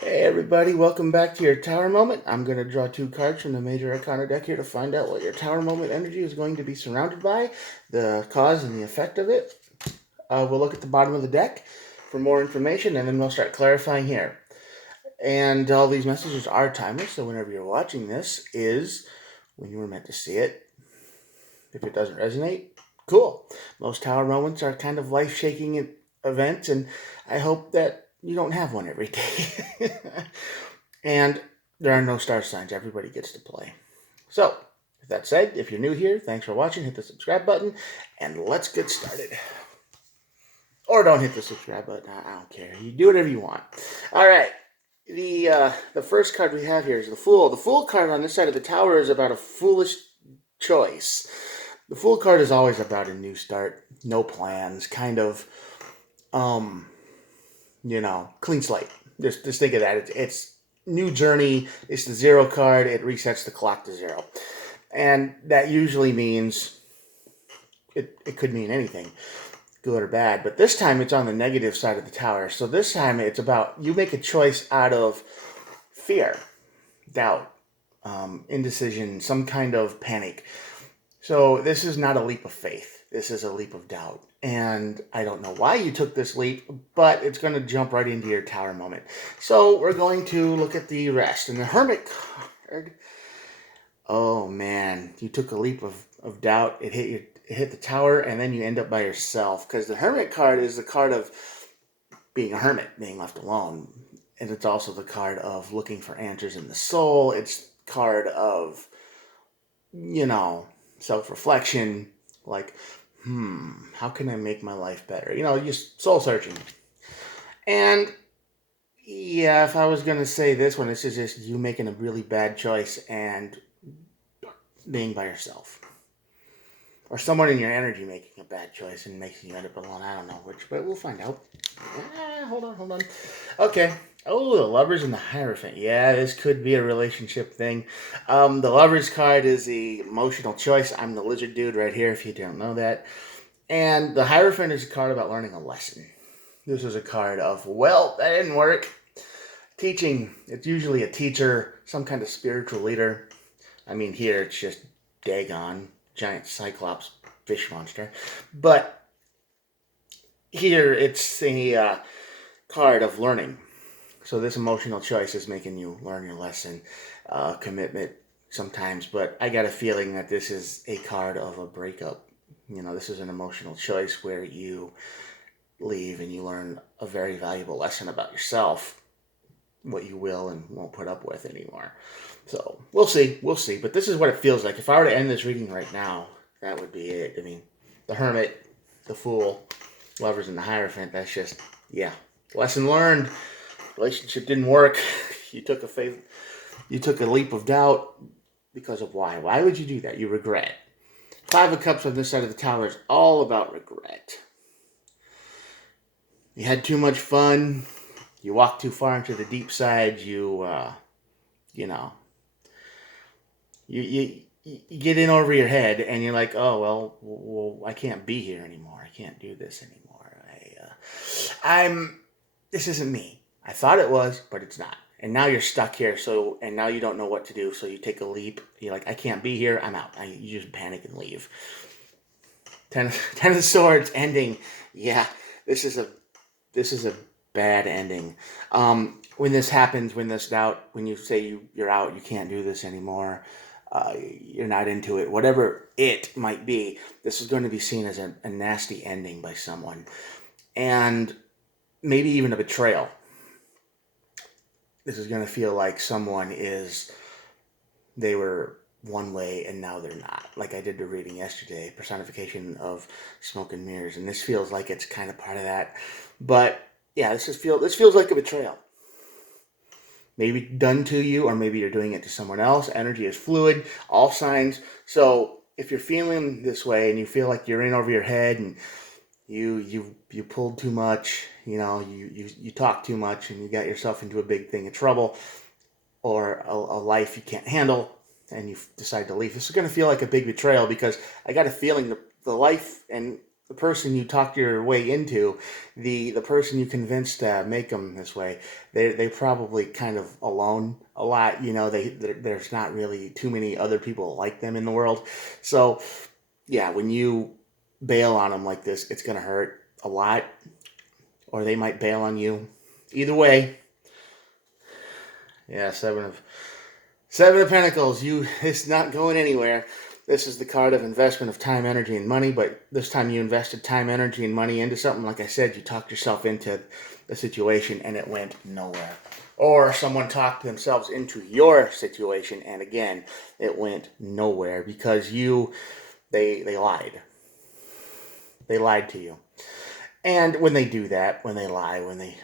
Hey everybody, welcome back to your Tower Moment. I'm going to draw two cards from the Major Arcana deck here to find out what your Tower Moment energy is going to be surrounded by, the cause and the effect of it. We'll look at the bottom of the deck for more information, and then we'll start clarifying here. And all these messages are timeless, so whenever you're watching this is when you were meant to see it. If it doesn't resonate, cool. Most Tower Moments are kind of life-shaking events, and I hope that you don't have one every day. And there are no star signs. Everybody gets to play. So, with that said, if you're new here, thanks for watching. Hit the subscribe button, and let's get started. Or don't hit the subscribe button. I don't care. You do whatever you want. All right. The first card we have here is the Fool. The Fool card on this side of the tower is about a foolish choice. The Fool card is always about a new start, no plans, kind of, clean slate. Just think of that. It's new journey. It's the zero card. It resets the clock to zero. And that usually means it could mean anything, good or bad. But this time it's on the negative side of the tower. So this time it's about you make a choice out of fear, doubt, indecision, some kind of panic. So this is not a leap of faith. This is a leap of doubt. And I don't know why you took this leap, but it's going to jump right into your Tower Moment. So we're going to look at the rest. And the Hermit card, oh man, you took a leap of doubt. It hit the tower, and then you end up by yourself. Because the Hermit card is the card of being a hermit, being left alone. And it's also the card of looking for answers in the soul. It's card of, self-reflection, like, how can I make my life better? Just soul searching. And yeah, if I was going to say this one, this is just you making a really bad choice and being by yourself. Or someone in your energy making a bad choice and making you end up alone. I don't know which, but we'll find out. Hold on. Okay. Oh, the Lovers and the Hierophant. Yeah, this could be a relationship thing. The Lovers card is the emotional choice. I'm the lizard dude right here, if you don't know that. And the Hierophant is a card about learning a lesson. This is a card of, well, that didn't work. Teaching. It's usually a teacher, some kind of spiritual leader. I mean, here it's just Dagon, giant Cyclops fish monster. But here it's a card of learning. So this emotional choice is making you learn your lesson, commitment sometimes. But I got a feeling that this is a card of a breakup. This is an emotional choice where you leave and you learn a very valuable lesson about yourself, what you will and won't put up with anymore. So we'll see. But this is what it feels like. If I were to end this reading right now, that would be it. I mean, the Hermit, the Fool, Lovers, and the Hierophant, that's just, yeah. Lesson learned. Relationship didn't work. You took a leap of doubt because of why. Why would you do that? You regret. Five of Cups on this side of the tower is all about regret. You had too much fun. You walked too far into the deep side. You get in over your head, and you're like, oh well, I can't be here anymore. I can't do this anymore. This isn't me. I thought it was, but it's not. And now you're stuck here. And now you don't know what to do. So you take a leap. You're like, I can't be here. I'm out. You just panic and leave. Ten of Swords ending. Yeah, this is a bad ending. When this happens, when this doubt, when you say you're out, you can't do this anymore. You're not into it. Whatever it might be, this is going to be seen as a nasty ending by someone, and maybe even a betrayal. This is going to feel like they were one way and now they're not. Like I did the reading yesterday, personification of smoke and mirrors, and this feels like it's kind of part of that. But yeah, this feels like a betrayal. Maybe done to you, or maybe you're doing it to someone else. Energy is fluid, all signs. So if you're feeling this way and you feel like you're in over your head and you pulled too much, you talk too much and you got yourself into a big thing of trouble, or a life you can't handle, and you decide to leave, this is going to feel like a big betrayal, because I got a feeling the life and the person you talked your way into, the person you convinced to make them this way, they probably kind of alone a lot. There's not really too many other people like them in the world. So yeah, when you bail on them like this, it's gonna hurt a lot, or they might bail on you. Either way, yeah, Seven of Pentacles. It's not going anywhere. This is the card of investment of time, energy, and money, but this time you invested time, energy, and money into something. Like I said, you talked yourself into the situation and it went nowhere. Or someone talked themselves into your situation and again, it went nowhere because they lied. They lied to you. And when they do that, when they lie, when they,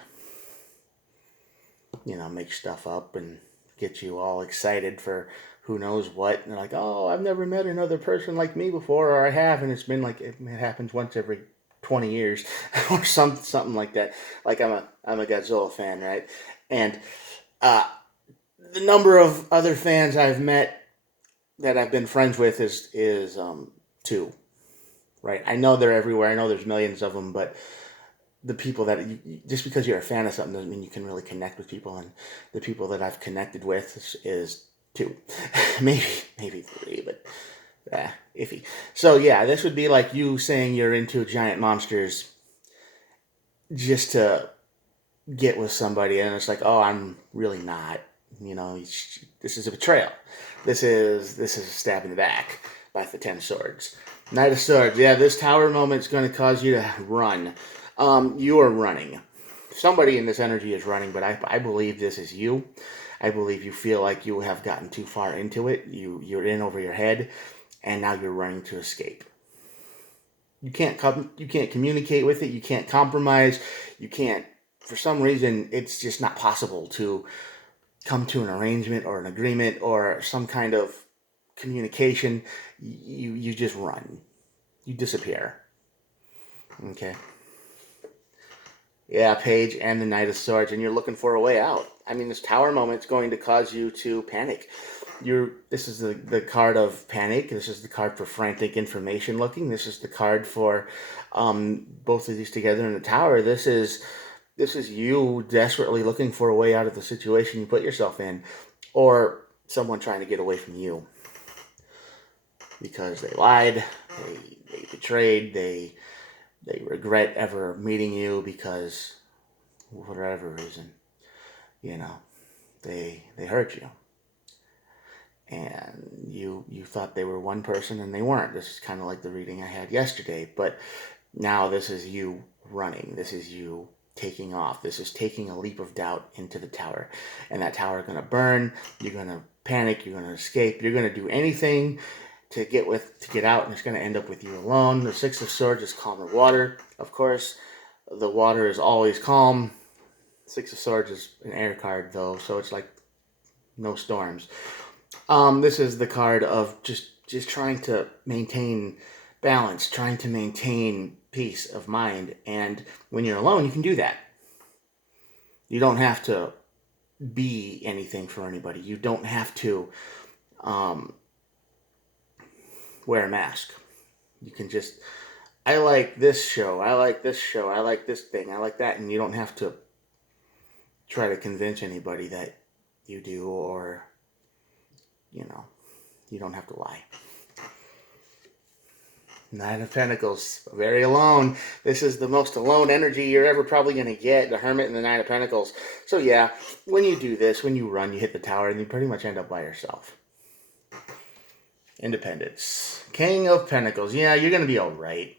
make stuff up and get you all excited for who knows what, and they're like, oh, I've never met another person like me before, or I have, and it's been like it happens once every 20 years, or something like that. Like I'm a Godzilla fan, right? And the number of other fans I've met that I've been friends with is two, right? I know they're everywhere. I know there's millions of them, but the people that just because you're a fan of something doesn't mean you can really connect with people. And the people that I've connected with is two, maybe three, but iffy. So yeah, this would be like you saying you're into giant monsters just to get with somebody, and it's like, oh, I'm really not. This is a betrayal. This is a stab in the back by the Ten of Swords. Knight of Swords. Yeah, this tower moment is going to cause you to run. You are running. Somebody in this energy is running, but I believe this is you. I believe you feel like you have gotten too far into it. You're in over your head, and now you're running to escape. You can't communicate with it. You can't compromise. You can't. For some reason, it's just not possible to come to an arrangement or an agreement or some kind of communication. You just run. You disappear. Okay. Yeah, Page and the Knight of Swords, and you're looking for a way out. I mean, this tower moment's going to cause you to panic. This is the card of panic. This is the card for frantic information looking. This is the card for both of these together in the tower. This is you desperately looking for a way out of the situation you put yourself in, or someone trying to get away from you because they lied, they betrayed, they regret ever meeting you because for whatever reason, they hurt you. And you thought they were one person and they weren't. This is kind of like the reading I had yesterday, but now this is you running. This is you taking off. This is taking a leap of doubt into the tower. And that tower is going to burn. You're going to panic. You're going to escape. You're going to do anything to get out, and it's going to end up with you alone. The Six of Swords is calmer water. Of course, the water is always calm. Six of Swords is an air card, though, so it's like no storms. This is the card of just trying to maintain balance, trying to maintain peace of mind. And when you're alone, you can do that. You don't have to be anything for anybody. You don't have to wear a mask. You can just, I like this show, I like this show, I like this thing, I like that, and you don't have to try to convince anybody that you do, or, you don't have to lie. Nine of Pentacles, very alone. This is the most alone energy you're ever probably going to get, the Hermit and the Nine of Pentacles. So yeah, when you do this, when you run, you hit the tower, and you pretty much end up by yourself. Independence. King of Pentacles. Yeah, you're going to be all right.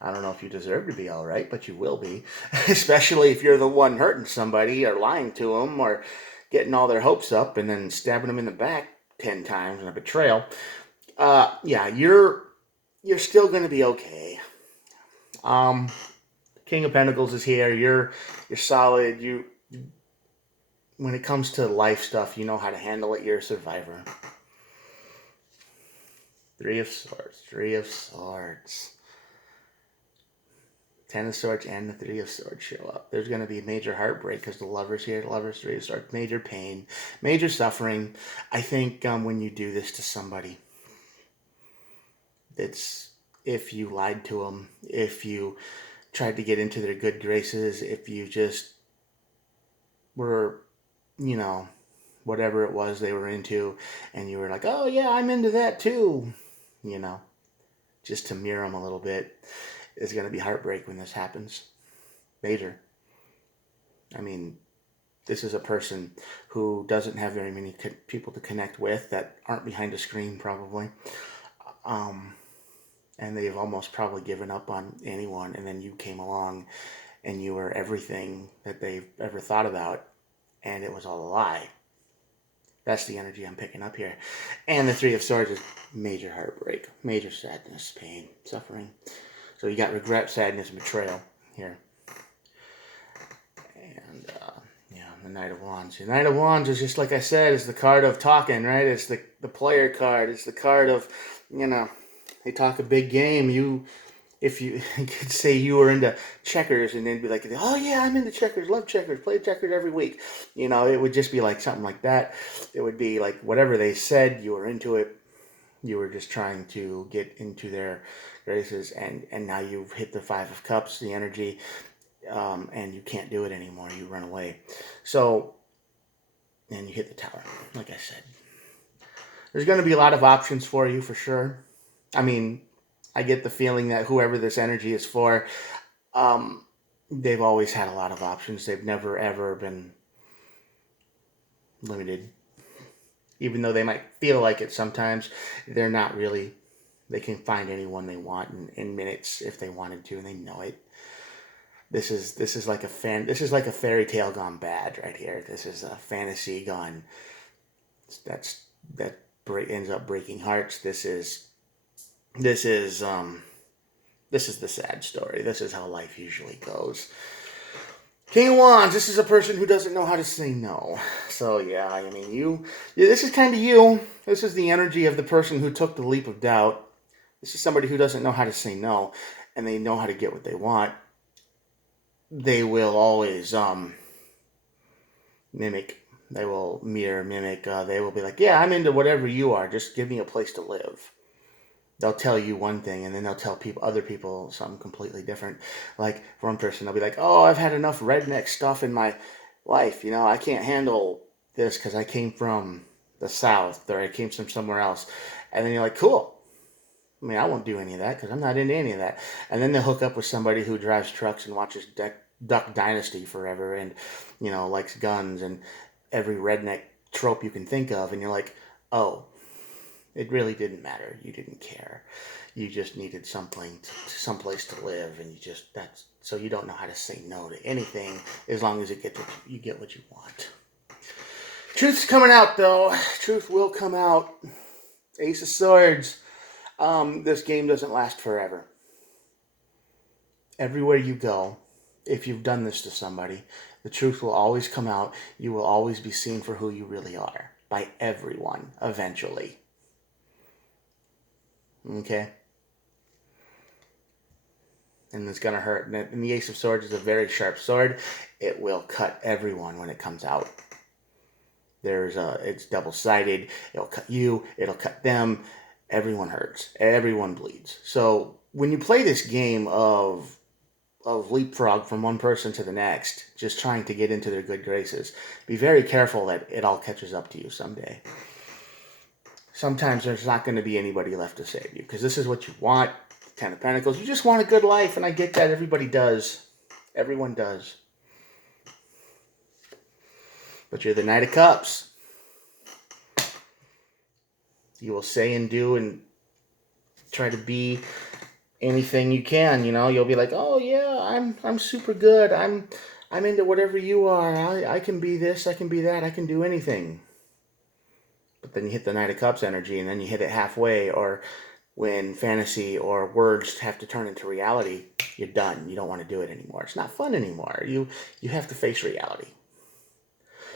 I don't know if you deserve to be all right, but you will be. Especially if you're the one hurting somebody or lying to them or getting all their hopes up and then stabbing them in the back 10 times in a betrayal. Yeah, you're still going to be okay. King of Pentacles is here. You're solid. When it comes to life stuff, you know how to handle it. You're a survivor. Three of Swords. Three of Swords. Ten of Swords and the Three of Swords show up. There's going to be major heartbreak because the Lover's here. The Lover's, Three of Swords. Major pain. Major suffering. I think when you do this to somebody, it's if you lied to them, if you tried to get into their good graces, if you just were, you know, whatever it was they were into, and you were like, oh yeah, I'm into that too, you know, just to mirror them a little bit. It's going to be heartbreak when this happens. Major. I mean, this is a person who doesn't have very many people to connect with that aren't behind a screen, probably. Um, and they've almost probably given up on anyone. And then you came along and you were everything that they've ever thought about. And it was all a lie. That's the energy I'm picking up here. And the Three of Swords is major heartbreak, major sadness, pain, suffering. So you got regret, sadness, and betrayal here. And yeah, the Knight of Wands. The Knight of Wands is just like I said, is the card of talking, right? It's the player card. It's the card of, you know, they talk a big game. If you could say you were into checkers and then be like, oh yeah, I'm into checkers, love checkers, play checkers every week. You know, it would just be like something like that. It would be like whatever they said, you were into it. You were just trying to get into their graces, and now you've hit the Five of Cups, the energy, and you can't do it anymore. You run away. So, and you hit the Tower, like I said. There's going to be a lot of options for you for sure. I mean, I get the feeling that whoever this energy is for, they've always had a lot of options. They've never, ever been limited. Even though they might feel like it sometimes, they're not really. They can find anyone they want in minutes if they wanted to, and they know it. This is like a fairy tale gone bad right here. This is a fantasy gone. That ends up breaking hearts. This is the sad story. This is how life usually goes. King of Wands, this is a person who doesn't know how to say no. So yeah, I mean, this is kind of you. This is the energy of the person who took the leap of doubt. This is somebody who doesn't know how to say no, and they know how to get what they want. They will always mimic. They will mimic. They will be like, yeah, I'm into whatever you are. Just give me a place to live. They'll tell you one thing, and then they'll tell other people something completely different. Like, for one person, they'll be like, oh, I've had enough redneck stuff in my life. You know, I can't handle this because I came from the South, or I came from somewhere else. And then you're like, cool. I mean, I won't do any of that because I'm not into any of that. And then they'll hook up with somebody who drives trucks and watches Duck Dynasty forever and, you know, likes guns and every redneck trope you can think of. And you're like, oh, it really didn't matter. You didn't care. You just needed someplace to live, and so you don't know how to say no to anything as long as you get what you want. Truth's coming out, though. Truth will come out. Ace of Swords. This game doesn't last forever. Everywhere you go, if you've done this to somebody, the truth will always come out. You will always be seen for who you really are by everyone, eventually. Okay? And it's going to hurt. And the Ace of Swords is a very sharp sword. It will cut everyone when it comes out. It's double-sided. It'll cut you. It'll cut them. Everyone hurts. Everyone bleeds. So when you play this game of leapfrog from one person to the next, just trying to get into their good graces, be very careful that it all catches up to you someday. Sometimes there's not going to be anybody left to save you because this is what you want. Ten of Pentacles. You just want a good life, and I get that. Everybody does. Everyone does. But you're the Knight of Cups. You will say and do and try to be anything you can. You know, you'll be like, oh yeah, I'm super good. I'm into whatever you are. I can be this. I can be that. I can do anything. But then you hit the Knight of Cups energy, and then you hit it halfway, or when fantasy or words have to turn into reality, you're done. You don't want to do it anymore. It's not fun anymore. You have to face reality.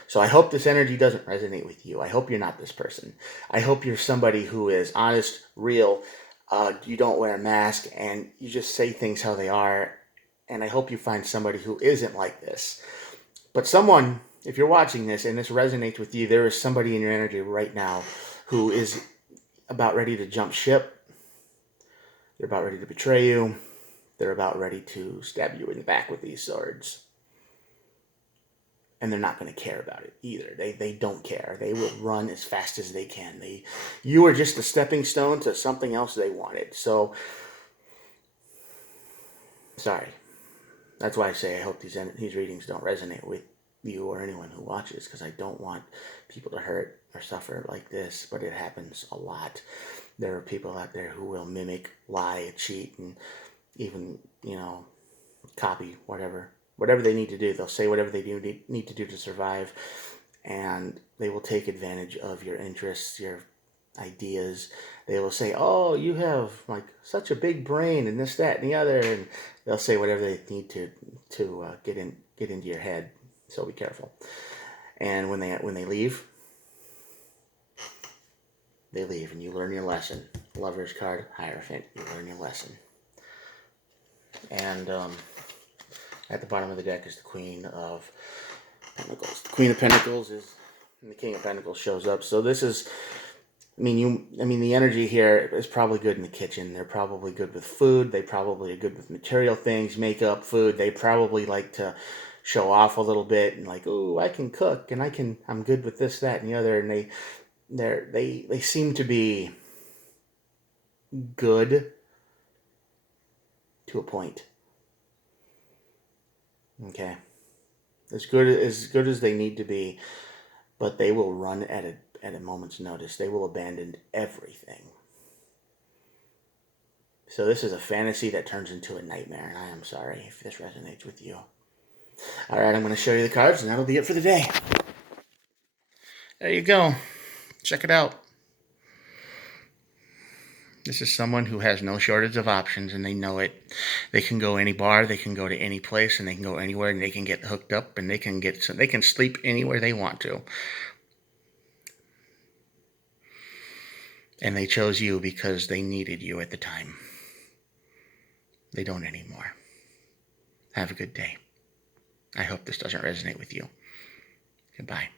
So I hope this energy doesn't resonate with you. I hope you're not this person. I hope you're somebody who is honest, real. You don't wear a mask, and you just say things how they are. And I hope you find somebody who isn't like this. But someone, if you're watching this and this resonates with you, there is somebody in your energy right now who is about ready to jump ship. They're about ready to betray you. They're about ready to stab you in the back with these swords. And they're not going to care about it either. They don't care. They will run as fast as they can. You are just a stepping stone to something else they wanted. So, sorry. That's why I say I hope these readings don't resonate with you or anyone who watches, because I don't want people to hurt or suffer like this, but it happens a lot. There are people out there who will mimic, lie, cheat, and even, copy whatever they need to do. They'll say whatever they need to do to survive, and they will take advantage of your interests, your ideas. They will say, "Oh, you have like such a big brain, and this, that, and the other," and they'll say whatever they need to get into your head. So be careful. And when they leave, they leave, and you learn your lesson. Lover's card, Hierophant. You learn your lesson. And at the bottom of the deck is the Queen of Pentacles. The Queen of Pentacles and the King of Pentacles shows up. So this is, the energy here is probably good in the kitchen. They're probably good with food. They probably are good with material things, makeup, food. They probably like to show off a little bit and like, oh, I can cook and I'm good with this, that, and the other. And they seem to be good to a point. Okay. As good as they need to be, but they will run at a moment's notice. They will abandon everything. So this is a fantasy that turns into a nightmare, and I am sorry if this resonates with you. All right, I'm going to show you the cards, and that'll be it for the day. There you go. Check it out. This is someone who has no shortage of options, and they know it. They can go any bar, they can go to any place, and they can go anywhere, and they can get hooked up, and they can sleep anywhere they want to. And they chose you because they needed you at the time. They don't anymore. Have a good day. I hope this doesn't resonate with you. Goodbye.